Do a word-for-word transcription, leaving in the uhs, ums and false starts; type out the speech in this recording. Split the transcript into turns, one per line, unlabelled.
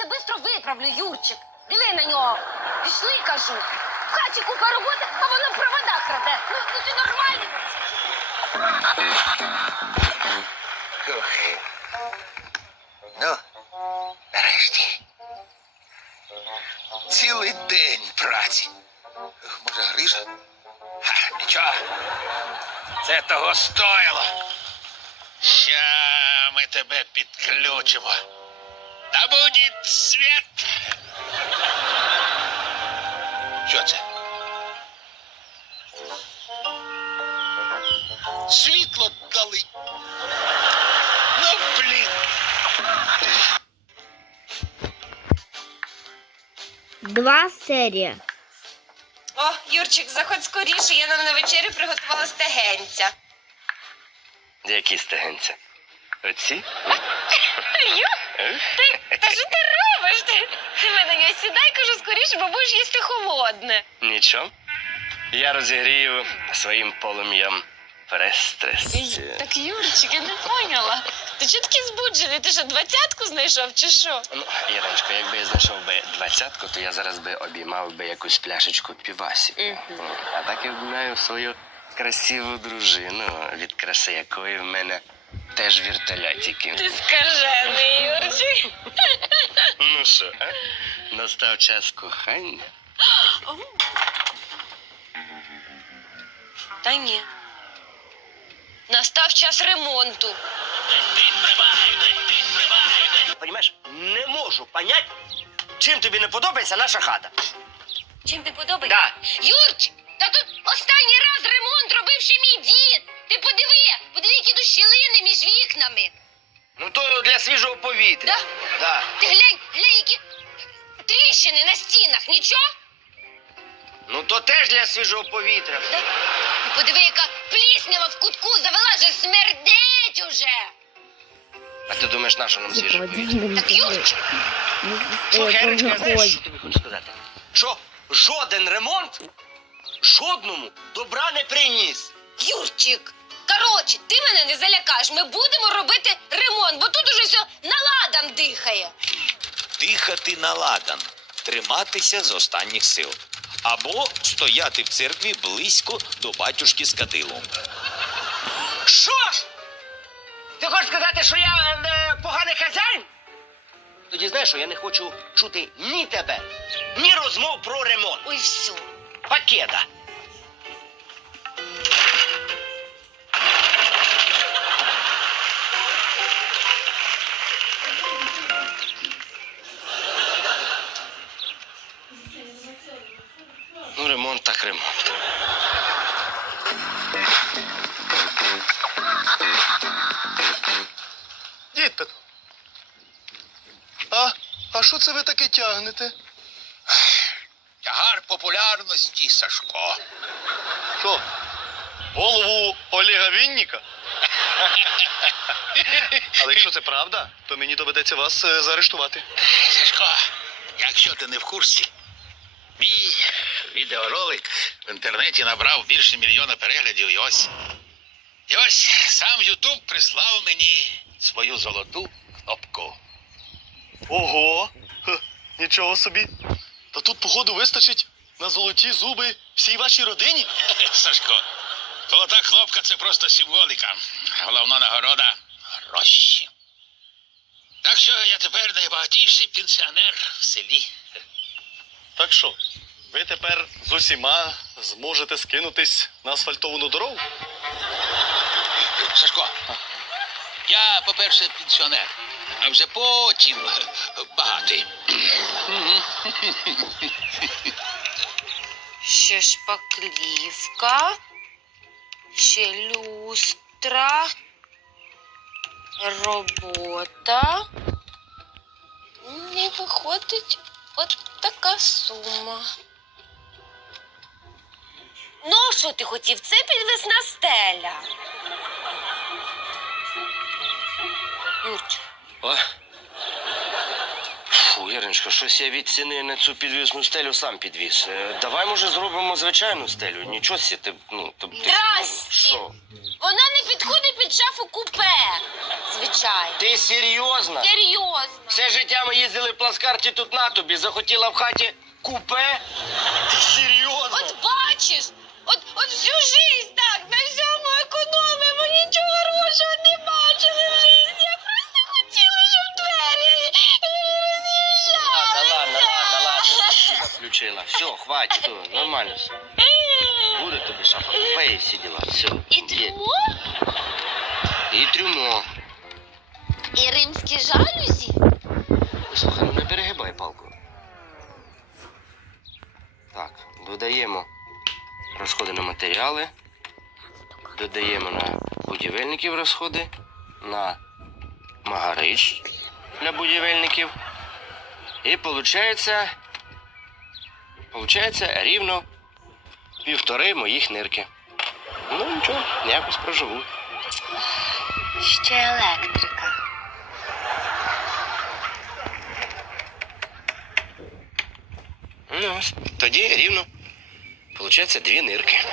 швидко виправлю, Юрчик. Диви на нього. Пішли, кажу. В хаті купа роботи, а воно провода краде. Ну, ну ти нормальний?
Ух. Ну, нарешті. Цілий день праці. Ух, може, грижа? Ха, нічого. Це того стоїло. Ща ми тебе підключимо. Та буде світ. Що це? Світло дали. Ну, блін.
Два серія.
О, Юрчик, заходь скоріше, я нам на вечерю приготувала стегенця.
Які стегенця? Оці?
Ю, ти, та що ти робиш? Ти, диви на нього, сідай, кажу, скоріше, бо будеш їсти холодне.
Нічого. Я розігрію своїм полум'ям пристрасть.
Так, Юрчик, я не поняла. Ти чого такий збуджений? Ти що, двадцятку знайшов чи що?
Ну, Ірочко, якби я знайшов би двадцятку, то я зараз би обіймав би якусь пляшечку півасі.
Мгм.
А так я обіймаю свою красиву дружину, від краси якої в мене теж вертольотики.
Ти скажений, Юрчик.
Ну що, а? Настав час кохання.
Та ні. Настав час ремонту.
Понімаєш, не можу понять, чим тобі не подобається наша хата.
Чим ти подобається?
Да.
Юрчик, та тут останній раз ремонт робив ще мій дід. Ти подиви, подиви, які тут щілини між вікнами.
Ну то для свіжого повітря.
Да?
Да.
Ти глянь, глянь, які тріщини на стінах, нічого?
Ну то теж для свіжого повітря.
Да? Ти подиви, яка пліснява в кутку завела, же смердить уже.
А ти думаєш, на що нам свіже повітря?
Так, Юрчик,
Слухай, Ірочка, я знаєш, що тобі хочу сказати? Що жоден ремонт жодному добра не приніс.
Юрчик, коротше, ти мене не залякаєш. Ми будемо робити ремонт, бо тут уже все наладом дихає.
Дихати на ладан, триматися з останніх сил. Або стояти в церкві близько до батюшки з кадилом.
Що? Ти хочеш сказати, що я е, поганий хазяїн? Тоді знаєш, що я не хочу чути ні тебе, ні розмов про ремонт.
Ой, все.
Пакета. Ну, ремонт так ремонт.
Дід Петро. А, а що це ви таке тягнете?
Тягар популярності, Сашко.
Що? Голову Олега Вінніка? Але якщо це правда, то мені доведеться вас е, заарештувати.
Сашко, якщо ти не в курсі, мій відеоролик в інтернеті набрав більше мільйона переглядів і ось. І ось сам Ютуб прислав мені свою золоту кнопку.
Ого! Ха, нічого собі. Та тут, походу, вистачить на золоті зуби всій вашій родині.
Сашко, золота кнопка – це просто символіка. Головна нагорода – гроші. Так що я тепер найбагатіший пенсіонер в селі.
Так що, ви тепер з усіма зможете скинутись на асфальтовану дорогу?
Сашко, я, по-перше, пенсіонер, а вже потім багатий.
Ще шпаклівка, ще люстра, робота. І виходить от така сума. Ну, що ти хотів? Це підвісна стеля. Юрчик.
О. Фу, Фу, Іриночко, щось я від ціни на цю підвісну стелю сам підвіз. Е, Давай, може, зробимо звичайну стелю. Нічого сі, ти, ну, ти, ти
Здрасте.
Що?
Вона не підходить під шафу купе. Звичайно.
Ти серйозно?
Серйозно.
Все життя ми їздили в плацкарті тут на тобі, захотіла в хаті купе? Ти серйозно?
От бачиш, от, от всю жизнь так, на всьому економимо, нічого хорошого не бачили в житті. Я просто хотіла, щоб двері
Ладно, ладно,
роз'їжджалися.
ладно, ладно, спасибо, включила. Все, хватит, все, нормально все. Буде тобі шафа купе і всі діла, все.
І трюмо,
І трюмо.
і римські жалюзі.
Слухай, ну не перегибай палку. Так, додаємо розходи на матеріали, додаємо на будівельників розходи, на магарич для будівельників. І виходить, виходить рівно півтори моїх нирки. Ну нічого, якось проживу.
Ще електрика.
Ну ось, тоді рівно. Получається дві нирки.